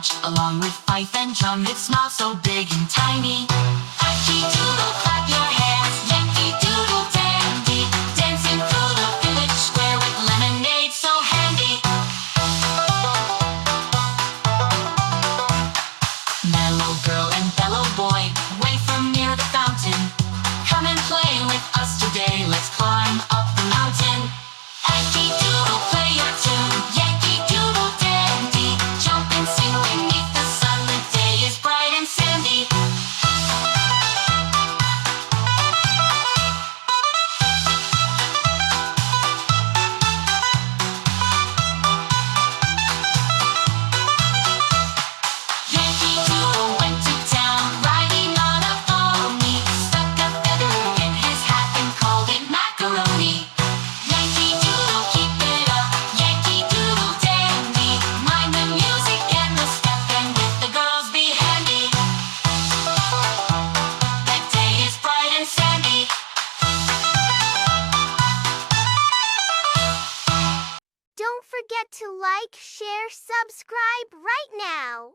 march along with Fife and drum. It smiles so big and tiny. Yankee Doodle, clap your hands. Yankee Doodle dandy, dancing through the village square with lemonade so handy. Melo girl and Bello boy, way from near the fountain. Come and play with us today. Let's climb up the mountain. Yankee Doodle, play your tune. Yankee Doodle dandy, jump and sing beneath the sun. The day is bright and sandy. Yankee Doodle went to town, riding on a pony. Stuck a feather in his hat and called it macaroni. Yankee Doodle, keep it up. Yankee Doodle dandy, mind the music and the step, and with the girls be handy. That day is bright and sandy. Don't forget to like, share, subscribe right now.